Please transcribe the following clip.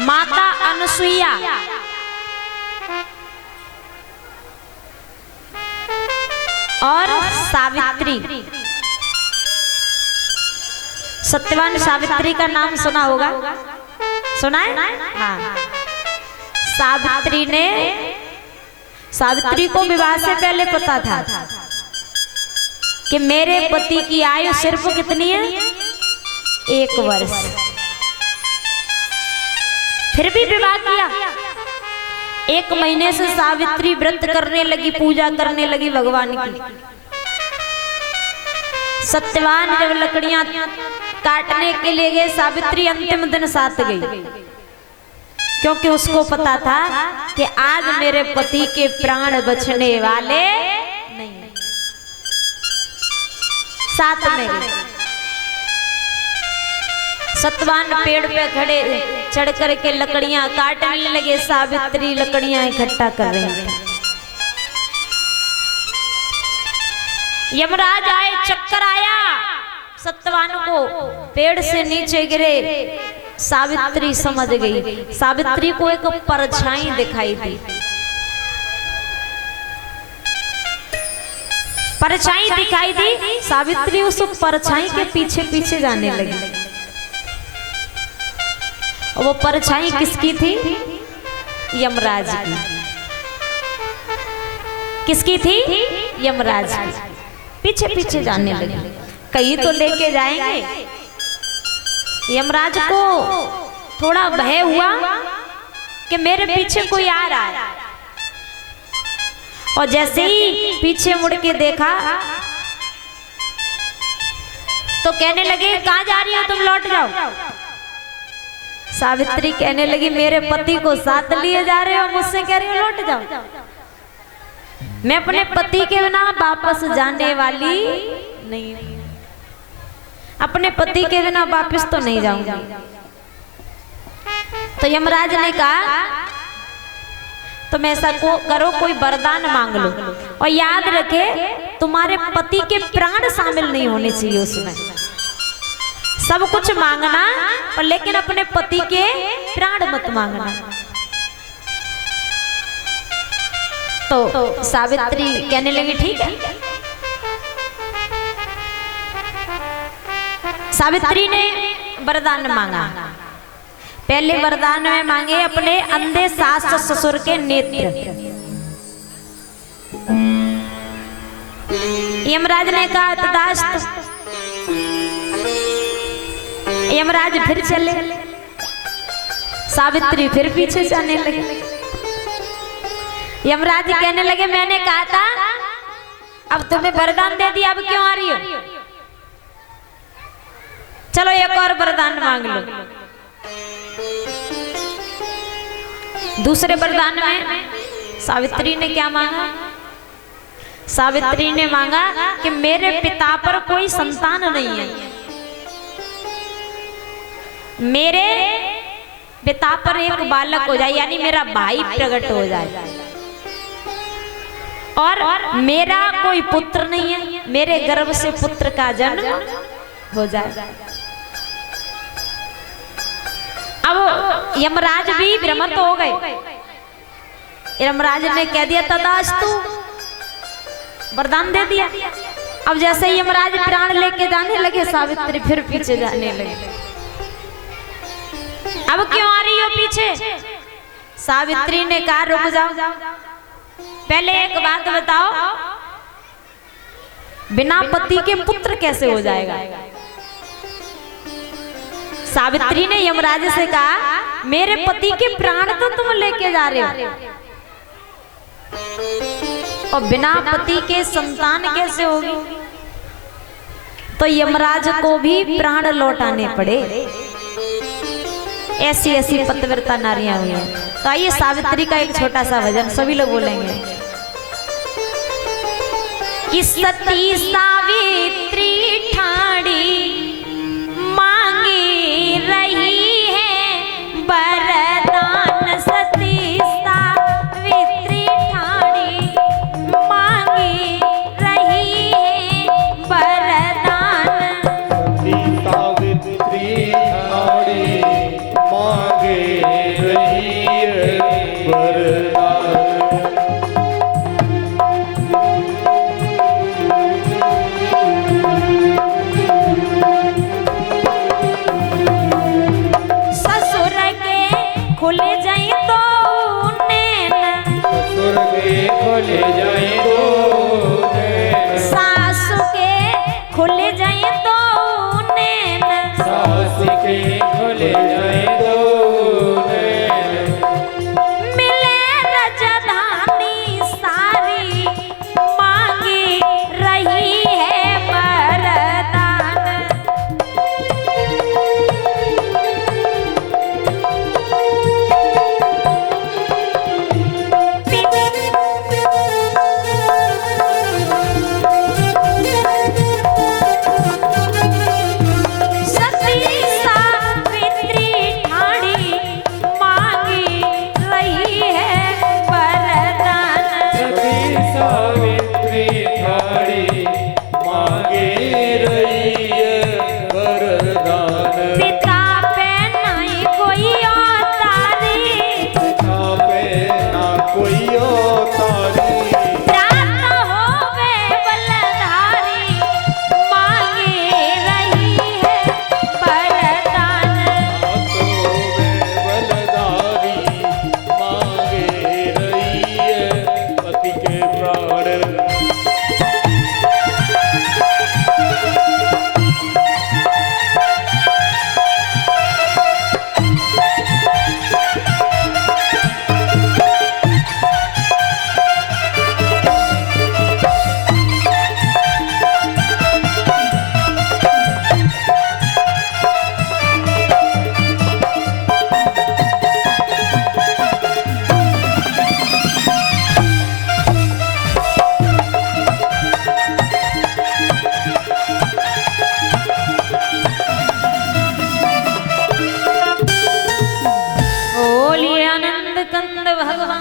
माता अनुसुईया और सावित्री। सत्यवान सावित्री का नाम सुना होगा, सुना है? हाँ। सावित्री को विवाह से पहले पता था कि मेरे पति की आयु सिर्फ कितनी है, 1 वर्ष। फिर भी विवाह किया। 1 महीने से सावित्री व्रत करने लगी, पूजा करने लगी भगवान की। सत्यवान जब लकड़ियां काटने के लिए गए, सावित्री अंतिम दिन साथ गई, क्योंकि उसको पता था कि आज मेरे पति के प्राण बचने वाले नहीं। साथ में गई। सत्यवान पेड़ पे खड़े चढ़ करके लकड़ियां काटने लगे। सावित्री लकड़ियां इकट्ठा कर रही थी। यमराज आए, चक्कर आया सत्यवान को, पेड़ से नीचे गिरे। सावित्री समझ गई। सावित्री को एक परछाई दिखाई दी। परछाई दिखाई दी। सावित्री उस परछाई के पीछे पीछे जाने लगी। वो परछाई किसकी थी? यमराज की। किसकी थी? यमराज की। पीछे पीछे जाने लगी। कहीं तो लेके जाएंगे। यमराज को थोड़ा भय हुआ कि मेरे पीछे कोई आ रहा है, और जैसे ही पीछे मुड़ के देखा तो कहने लगे, कहां जा रही हो तुम, लौट जाओ। सावित्री कहने लगी, मेरे पति को साथ लिए जा रहे हो, मुझसे कह रही हो लौट जाओ। मैं अपने पति के बिना वापस जाने वाली नहीं, अपने पति के बिना वापस तो नहीं जाऊंगी। तो यमराज ने कहा, तुम ऐसा करो, कोई वरदान मांग लो, और याद रखे तुम्हारे पति के प्राण शामिल नहीं होने चाहिए उसमें। सब कुछ मांगना, और लेकिन अपने पति के प्राण मत मांगना। तो सावित्री कहने लगी, ठीक है। सावित्री ने वरदान मांगा। पहले वरदान में मांगे अपने अंधे सास ससुर के नेत्र। यमराज ने कहा, तथास्तु। यमराज फिर चले। सावित्री फिर पीछे जाने लगी। यमराज कहने लगे, मैंने कहा था अब तुम्हें वरदान दे दिया, अब क्यों आ रही हो? चलो एक और वरदान मांग लो। दूसरे वरदान में सावित्री ने क्या मांगा? सावित्री ने मांगा कि मेरे पिता पर कोई संतान नहीं है, मेरे पिता पर एक बालक हो जाए, यानी मेरा भाई प्रकट हो जाए, और मेरा कोई पुत्र नहीं है, मेरे गर्भ से पुत्र का जन्म हो जाए। अब यमराज भी भ्रमित हो गए। यमराज ने कह दिया, तथास्तु, वरदान दे दिया। अब जैसे ही यमराज प्राण लेके जाने लगे, सावित्री फिर पीछे जाने लगे। अब क्यों आ रही हो पीछे? सावित्री ने कहा, रुक जाओ, पहले एक बात बताओ, बिना पति के पुत्र कैसे हो जाएगा? सावित्री ने यमराज से कहा, मेरे पति के प्राण तो तुम लेके जा रहे हो, और बिना पति के संतान कैसे होगी? तो यमराज को भी प्राण लौटाने पड़े। ऐसी ऐसी पतिव्रता नारियां हुई हैं। तो आइए सावित्री का एक छोटा सा भजन सभी लोग बोलेंगे कि सती सावित्री